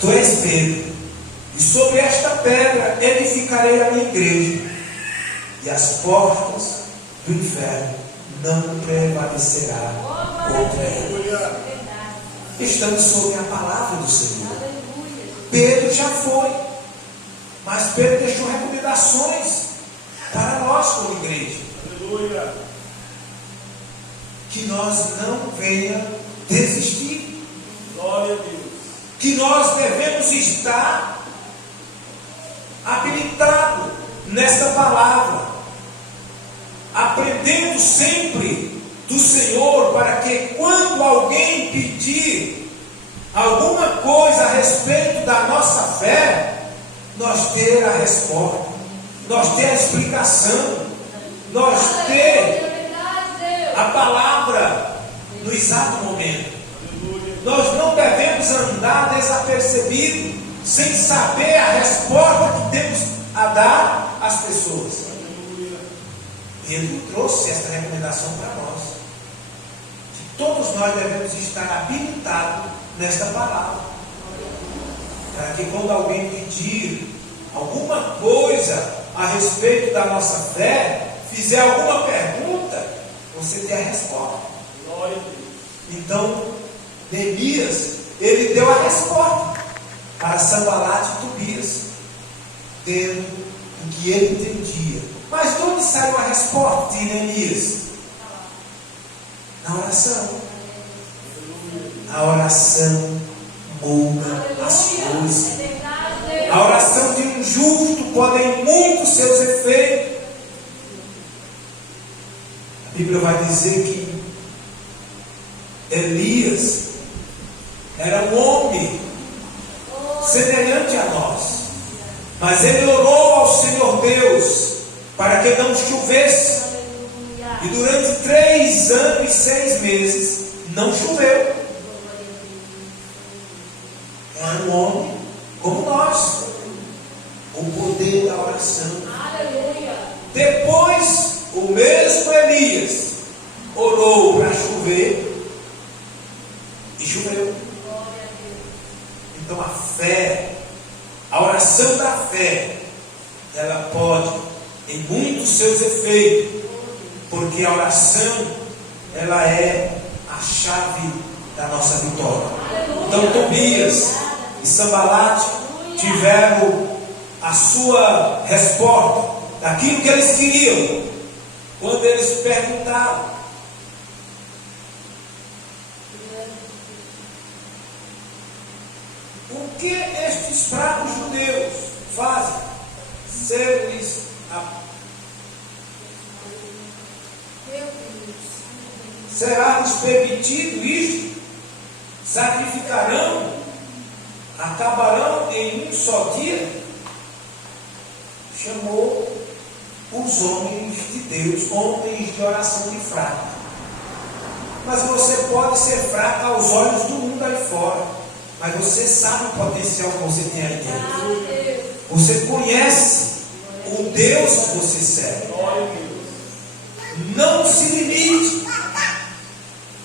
Tu és Pedro, e sobre esta pedra edificarei a minha igreja, e as portas do inferno não prevalecerá contra ela. Estamos sobre a palavra do Senhor. Pedro já foi, mas Pedro deixou recomendações para nós como igreja. Aleluia. Que nós não venha desistir. Glória a Deus. Que nós devemos estar habilitados nesta palavra, aprendendo sempre do Senhor, para que quando alguém pedir alguma coisa a respeito da nossa fé, nós ter a resposta, nós ter a explicação, nós ter a palavra no exato momento. Nós não devemos andar desapercebidos, sem saber a resposta que temos a dar às pessoas. Pedro trouxe esta recomendação para nós, que todos nós devemos estar habilitados nesta palavra, para que quando alguém pedir alguma coisa a respeito da nossa fé, fizer alguma pergunta, você tenha a resposta. Glória a Deus. Então, Neemias, ele deu a resposta para Sanbalate e Tobias, tendo o que ele entendia. Mas de onde saiu a resposta de Neemias? Na oração. A oração muda as coisas. A oração de um justo pode em muito seus efeitos. A Bíblia vai dizer que Elias era um homem semelhante a nós, mas ele orou ao Senhor Deus para que não chovesse, e durante 3 anos e 6 meses não choveu. Era um homem como nós, o poder da oração. Depois, o mesmo Elias orou para chover e choveu. Então a fé, a oração da fé, ela pode em muitos seus efeitos, porque a oração, ela é a chave da nossa vitória. Então Tobias e Sanbalate tiveram a sua resposta daquilo que eles queriam, quando eles perguntaram. O que estes fracos judeus fazem? Ser-lhes será-lhes permitido isto? Sacrificarão? Acabarão em um só dia? Chamou os homens de Deus, homens de oração de fraco. Mas você pode ser fraco aos olhos do mundo aí fora, mas você sabe o potencial que você tem aí dentro. Você conhece o Deus que você serve. Não se limite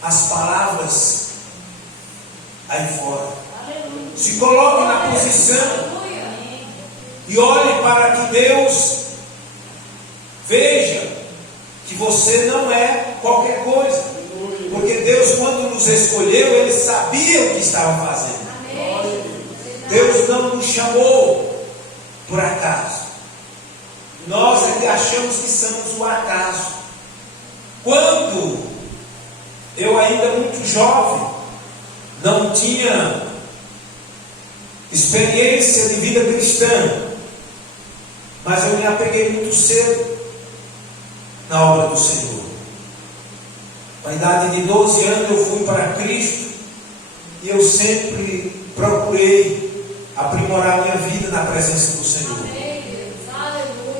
às palavras aí fora. Se coloque na posição e olhe para que Deus veja que você não é qualquer coisa. Porque Deus, quando nos escolheu, Ele sabia o que estava fazendo. Deus não nos chamou por acaso. Nós é que achamos que somos o acaso. Quando eu ainda muito jovem, não tinha experiência de vida cristã, mas eu me apeguei muito cedo na obra do Senhor. Na idade de 12 anos eu fui para Cristo, e eu sempre procurei aprimorar minha vida na presença do Senhor.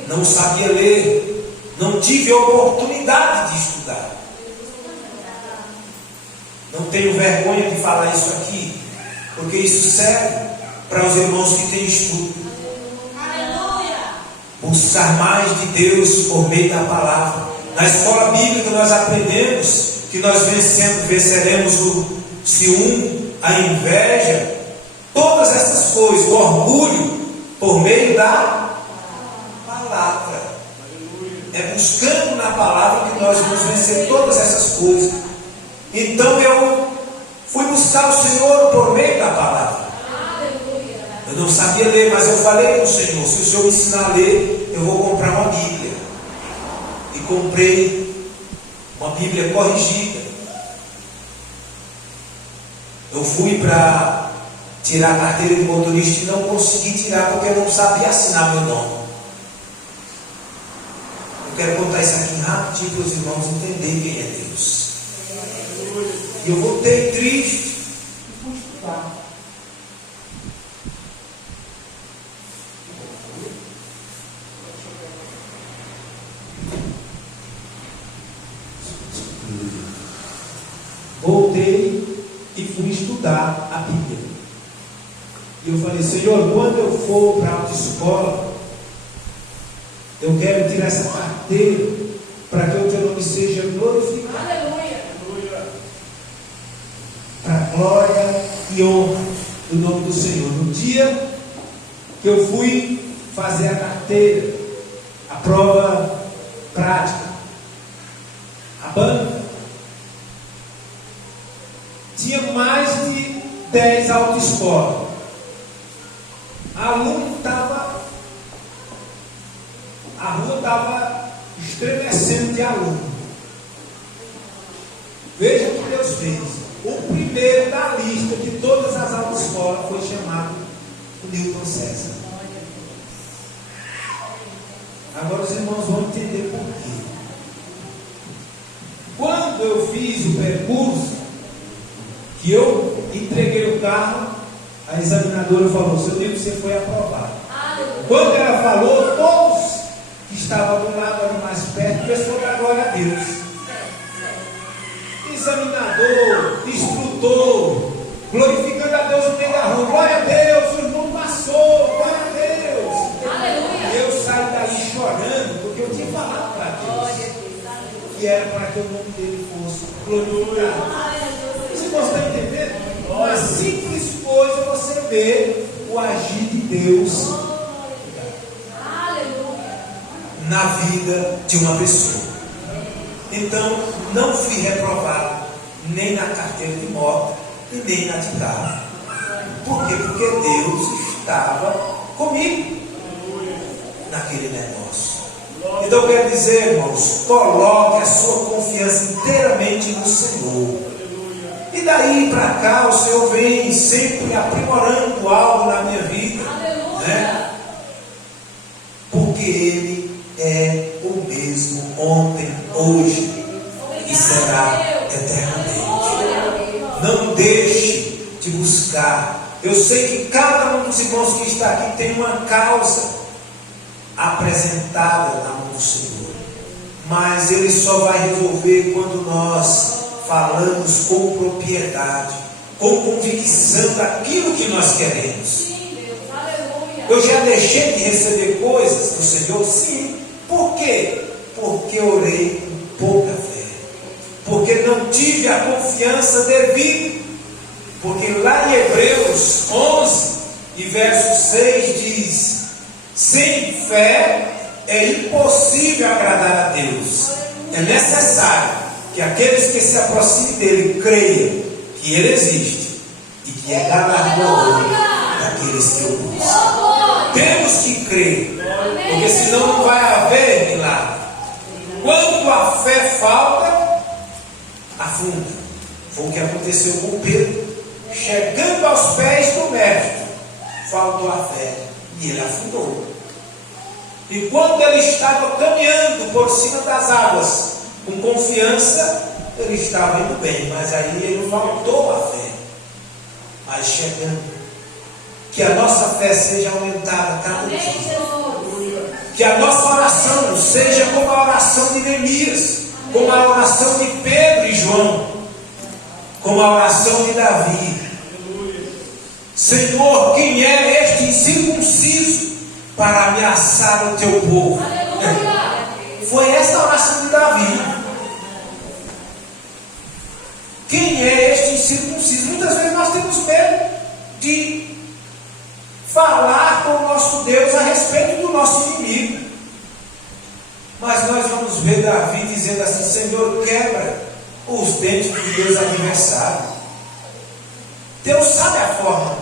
Não sabia ler, não tive oportunidade de estudar. Não tenho vergonha de falar isso aqui, porque isso serve para os irmãos que têm estudo. Buscar mais de Deus por meio da palavra. Na escola bíblica nós aprendemos que nós venceremos o ciúme, a inveja, todas essas seu orgulho por meio da palavra. É buscando na palavra que nós vamos vencer todas essas coisas. Então eu fui buscar o Senhor por meio da palavra. Eu não sabia ler, mas eu falei com o Senhor: se o Senhor me ensinar a ler, eu vou comprar uma Bíblia. E comprei uma Bíblia corrigida. Eu fui para tirar a carteira de motorista e não consegui tirar porque eu não sabia assinar meu nome. Eu quero contar isso aqui rapidinho para os irmãos entenderem quem é Deus. E eu voltei triste e fui estudar. Voltei e fui estudar a Bíblia. E eu falei: Senhor, quando eu for para a autoescola, eu quero tirar essa carteira para que o teu nome seja glorificado. Aleluia. Para a glória e honra do nome do Senhor. No dia que eu fui fazer a carteira, a prova prática, a banca, tinha mais de 10 autoescolas. Aluno estava, a rua estava estremecendo de aluno. Veja o que Deus fez. O primeiro da lista de todas as autoescolas foi chamado o Newton César. Agora os irmãos vão entender por quê. Quando eu fiz o percurso, que eu entreguei o carro, a examinadora falou: seu Newton, você foi aprovado. Quando ela falou, todos que estavam do lado ali mais perto começaram a dar glória a Deus. Examinador, instrutor, glorificando a Deus no meio da rua: glória a Deus, o irmão passou, glória a Deus. Aleluia. E eu saí dali chorando, porque eu tinha falado para Deus que era para que o nome dele fosse glorificado. Você está entendendo? Uma simples coisa você vê o agir de Deus na vida de uma pessoa. Então, não fui reprovado nem na carteira de moto e nem na de carro. Por quê? Porque Deus estava comigo naquele negócio. Então, eu quero dizer, irmãos, coloque a sua confiança inteiramente no Senhor. E daí para cá o Senhor vem sempre aprimorando algo na minha vida, né? Porque Ele é o mesmo ontem, hoje e será eternamente. Não deixe de buscar. Eu sei que cada um dos irmãos que está aqui tem uma causa apresentada na mão do Senhor, mas Ele só vai resolver quando nós falamos com propriedade, com convicção daquilo que nós queremos. Sim, Deus. Aleluia. Eu já deixei de receber coisas do Senhor? Sim. Por quê? Porque orei com pouca fé, porque não tive a confiança devida. Porque lá em Hebreus 11 e verso 6 diz: sem fé é impossível agradar a Deus. É necessário que aqueles que se aproximem dele creiam que ele existe e que é galardoador daqueles que o buscam. Temos que crer, porque senão não vai haver milagre. Quando a fé falta, afunda. Foi o que aconteceu com Pedro. Chegando aos pés do mestre, faltou a fé e ele afundou. E quando ele estava caminhando por cima das águas com confiança, ele estava indo bem, mas aí ele faltou a fé. Mas chegando, que a nossa fé seja aumentada cada dia, que a nossa oração seja como a oração de Neemias, como a oração de Pedro e João, como a oração de Davi. Senhor, quem é este incircunciso para ameaçar o teu povo? Foi essa a oração de Davi. Quem é este incircunciso? Muitas vezes nós temos medo de falar falar com o nosso Deus a respeito do nosso inimigo. Mas nós vamos ver Davi dizendo assim: Senhor, quebra os dentes dos meus adversários. Deus sabe a forma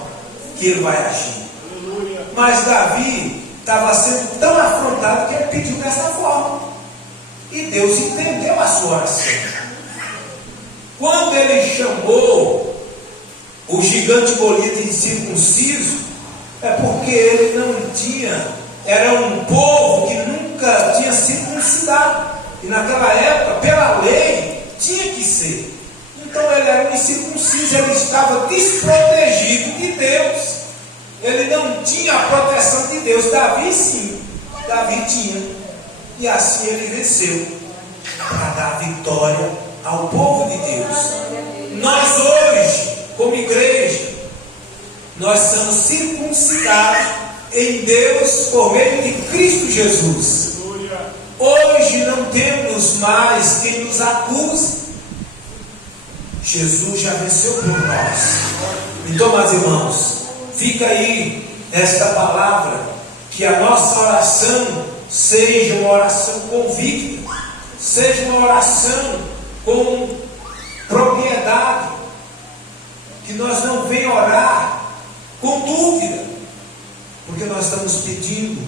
que ele vai agir. Mas Davi estava sendo tão afrontado que ele pediu dessa forma. E Deus entendeu a sua oração. Quando ele chamou o gigante Golias de circunciso, é porque ele não tinha, era um povo que nunca tinha circuncidado. E naquela época, pela lei, tinha que ser. Então ele era um incircunciso, ele estava desprotegido de Deus. Ele não tinha a proteção de Deus. Davi sim, Davi tinha. E assim ele venceu, para dar vitória ao povo de Deus. Nós hoje, como igreja, nós somos circuncidados em Deus por meio de Cristo Jesus. Hoje não temos mais quem nos acuse. Jesus já venceu por nós. Então, meus irmãos, fica aí esta palavra, que a nossa oração seja uma oração convicta, seja uma oração com propriedade, que nós não venhamos orar com dúvida, porque nós estamos pedindo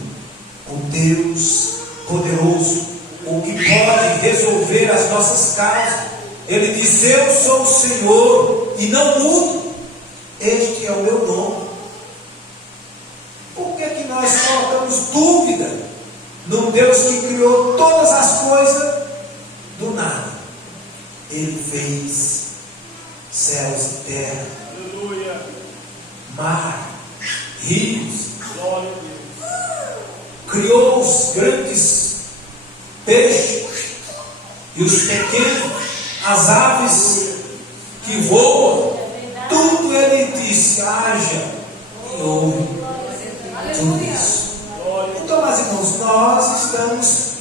o Deus poderoso, o que pode resolver as nossas causas. Ele diz: eu sou o Senhor e não mudo, este é o meu nome. Por que nós colocamos dúvida num Deus que criou todas as coisas do nada? Ele fez céus e terra, mar, rios, criou os grandes peixes e os pequenos, as aves que voam, tudo ele disse: haja, e houve tudo isso. Então, meus irmãos, nós estamos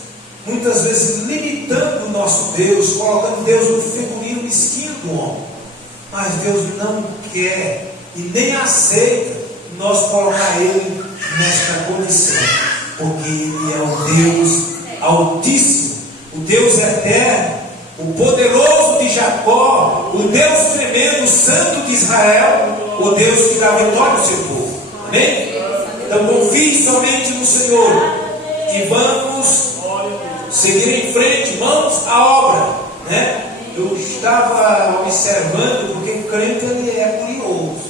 muitas vezes limitando o nosso Deus, colocando Deus no figurino mesquinho do homem. Mas Deus não quer e nem aceita nós colocar Ele nesta condição, porque Ele é o Deus Altíssimo, o Deus Eterno, o poderoso de Jacó, o Deus tremendo, o Santo de Israel, o Deus que dá vitória ao seu povo. Amém? Então confie somente no Senhor e vamos seguir em frente, mãos à obra, né? Eu estava observando, porque o crente ele é curioso.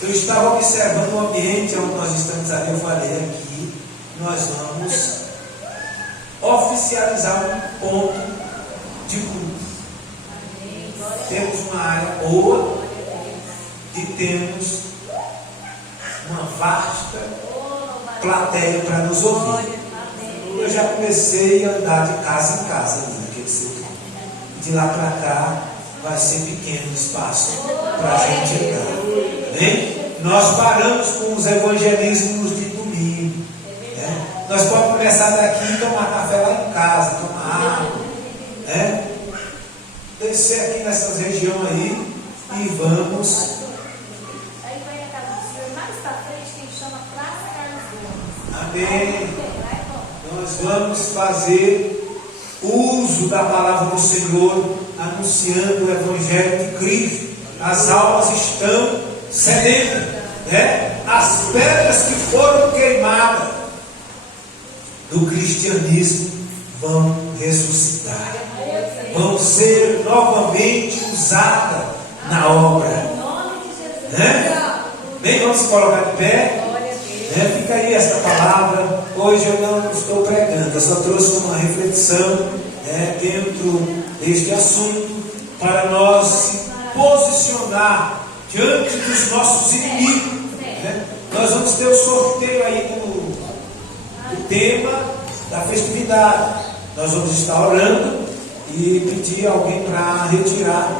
Eu estava observando o ambiente onde nós estamos ali. Eu falei: aqui nós vamos oficializar um ponto de culto. Temos uma área boa e temos uma vasta plateia para nos ouvir. Eu já comecei a andar de casa em casa ali naquele setor. De lá para cá vai ser pequeno espaço para a gente entrar. Amém? Nós paramos com os evangelismos de domingo. Né? Nós podemos começar daqui e tomar café lá em casa, tomar água. Né? Descer aqui nessas regiões aí e vamos. Aí vai a casa do Senhor, mais para frente tem que chamar Praça Carlos Gomes. Amém. Nós vamos fazer uso da palavra do Senhor, anunciando o Evangelho de Cristo. As almas estão sedentas, né? As pedras que foram queimadas do cristianismo vão ressuscitar, vão ser novamente usadas na obra, né? Bem, vamos se colocar de pé. Fica aí esta palavra. Hoje eu não estou pregando, eu só trouxe uma reflexão dentro deste assunto, para nós se posicionar diante dos nossos inimigos. Nós vamos ter o sorteio aí do tema da festividade. Nós vamos estar orando e pedir alguém para retirar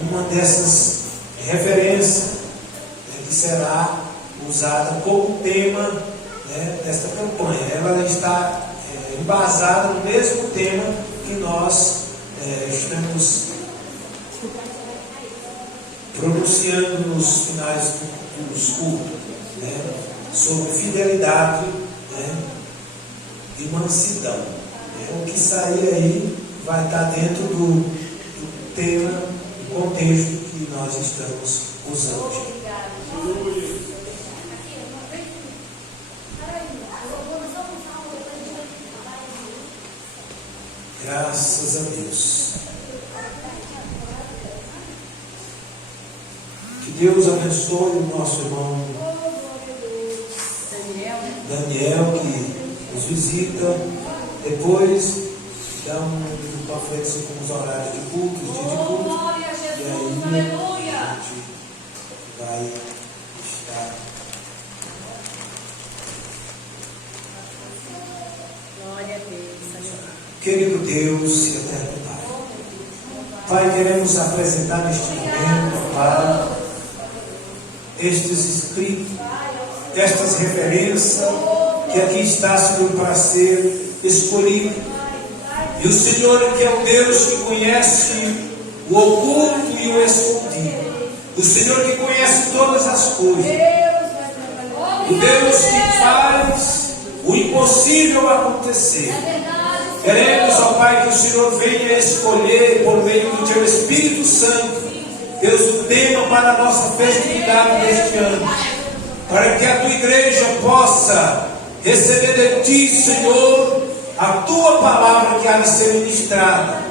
uma dessas referências que será usada como tema desta campanha. Ela está embasada no mesmo tema que nós estamos pronunciando nos finais dos cultos. né, sobre fidelidade, né, e mansidão. O que sair aí vai estar dentro do tema, do contexto que nós estamos usando. Graças a Deus. Que Deus abençoe o nosso irmão Daniel, que nos visita. Depois dá um panfleto com os horários de culto, os dias de culto. Glória a E Jesus, aí aleluia. a gente vai estar. Glória a Deus. Querido Deus e eterno Pai, Pai, queremos apresentar neste momento, Pai, estes escritos, estas referências que aqui está, Senhor, para ser escolhido. E o Senhor, que é o Deus que conhece o oculto e o escondido, o Senhor que conhece todas as coisas, o Deus que faz o impossível acontecer. Queremos, ó Pai, que o Senhor venha escolher por meio do Teu Espírito Santo, Deus, o tema para a nossa festividade deste ano, para que a Tua igreja possa receber de Ti, Senhor, a Tua palavra que há de ser ministrada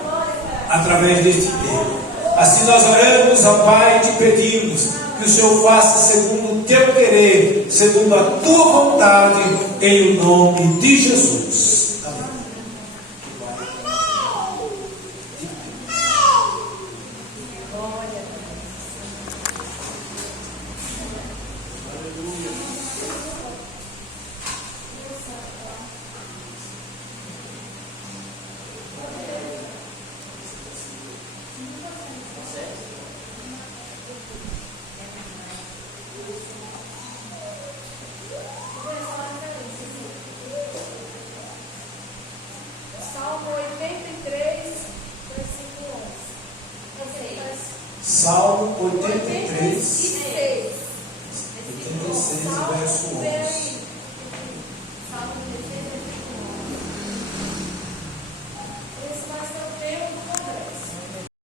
através deste tema. Assim nós oramos, ó Pai, e Te pedimos que o Senhor faça segundo o Teu querer, segundo a Tua vontade, em o nome de Jesus. Salmo 83,